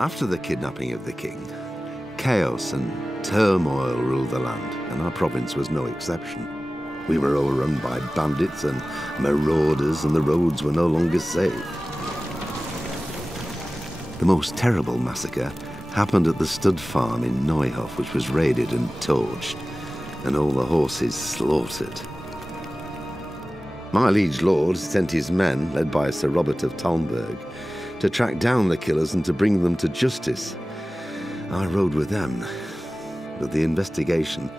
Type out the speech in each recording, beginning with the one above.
After the kidnapping of the king, chaos and turmoil ruled the land, and our province was no exception. We were overrun by bandits and marauders, and the roads were no longer safe. The most terrible massacre happened at the stud farm in Neuhof, which was raided and torched, and all the horses slaughtered. My liege lord sent his men, led by Sir Robert of Talmberg, to track down the killers and to bring them to justice. I rode with them, but the investigation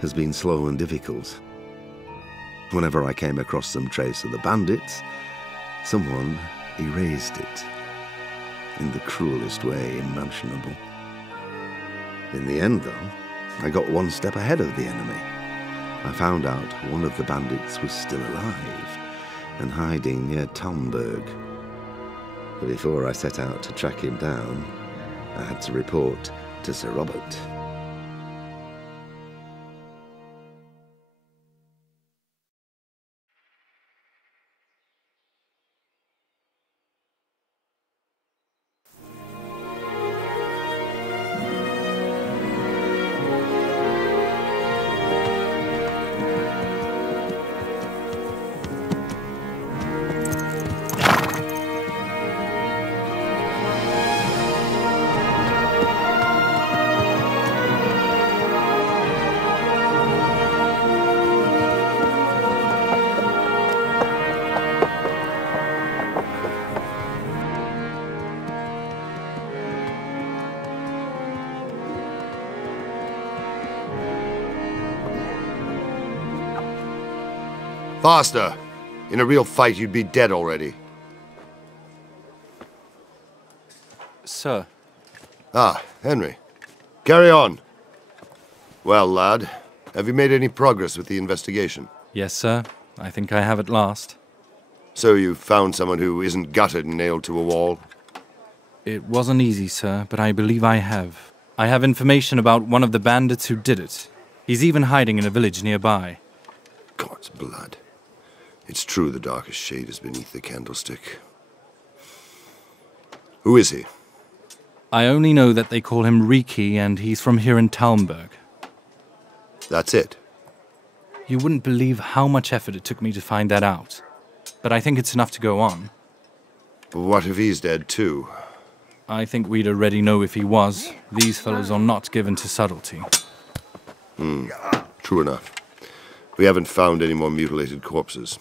has been slow and difficult. Whenever I came across some trace of the bandits, someone erased it in the cruelest way imaginable. In the end, though, I got one step ahead of the enemy. I found out one of the bandits was still alive and hiding near Talmberg. But before I set out to track him down, I had to report to Sir Robert. Faster! In a real fight, you'd be dead already. Sir. Ah, Henry. Carry on. Well, lad, have you made any progress with the investigation? Yes, sir. I think I have at last. So you've found someone who isn't gutted and nailed to a wall? It wasn't easy, sir, but I believe I have. I have information about one of the bandits who did it. He's even hiding in a village nearby. God's blood. It's true the darkest shade is beneath the candlestick. Who is he? I only know that they call him Riki, and he's from here in Talmberg. That's it? You wouldn't believe how much effort it took me to find that out. But I think it's enough to go on. But what if he's dead too? I think we'd already know if he was. These fellows are not given to subtlety. True enough. We haven't found any more mutilated corpses.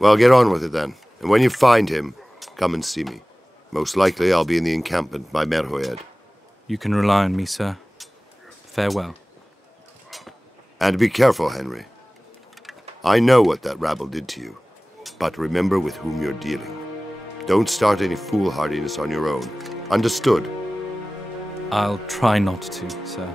Well, get on with it then. And when you find him, come and see me. Most likely I'll be in the encampment by Merhoed. You can rely on me, sir. Farewell. And be careful, Henry. I know what that rabble did to you. But remember with whom you're dealing. Don't start any foolhardiness on your own. Understood? I'll try not to, sir.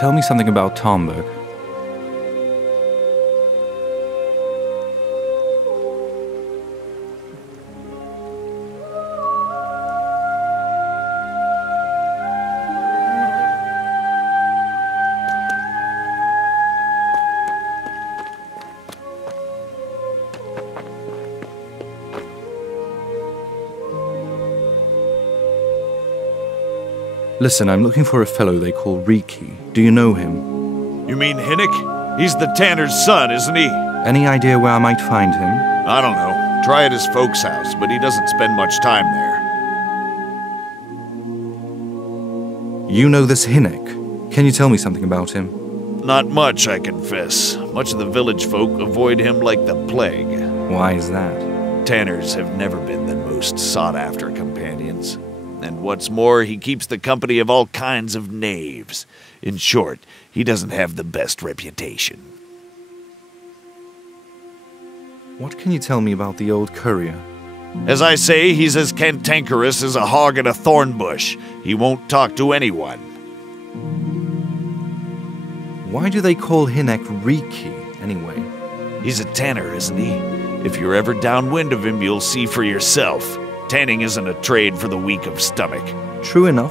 Tell me something about Talmberg. Listen, I'm looking for a fellow they call Riki. Do you know him? You mean Hinnick? He's the tanner's son, isn't he? Any idea where I might find him? I don't know. Try at his folks' house, but he doesn't spend much time there. You know this Hinnick. Can you tell me something about him? Not much, I confess. Much of the village folk avoid him like the plague. Why is that? Tanners have never been the most sought-after companions. And what's more, he keeps the company of all kinds of knaves. In short, he doesn't have the best reputation. What can you tell me about the old courier? As I say, he's as cantankerous as a hog in a thorn bush. He won't talk to anyone. Why do they call Hinnick Riki, anyway? He's a tanner, isn't he? If you're ever downwind of him, you'll see for yourself. Tanning isn't a trade for the weak of stomach. True enough,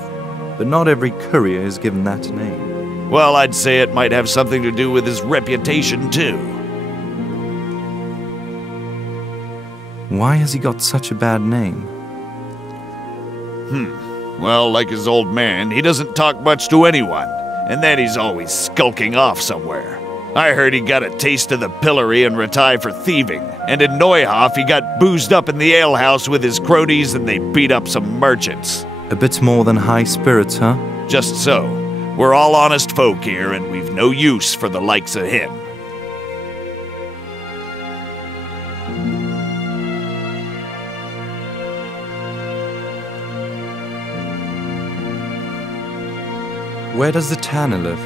but not every courier is given that name. Well, I'd say it might have something to do with his reputation, too. Why has he got such a bad name? Well, like his old man, he doesn't talk much to anyone, and then he's always skulking off somewhere. I heard he got a taste of the pillory and retired for thieving, and in Neuhof he got boozed up in the alehouse with his cronies and they beat up some merchants. A bit more than high spirits, huh? Just so. We're all honest folk here, and we've no use for the likes of him. Where does the tanner live?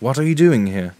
What are you doing here?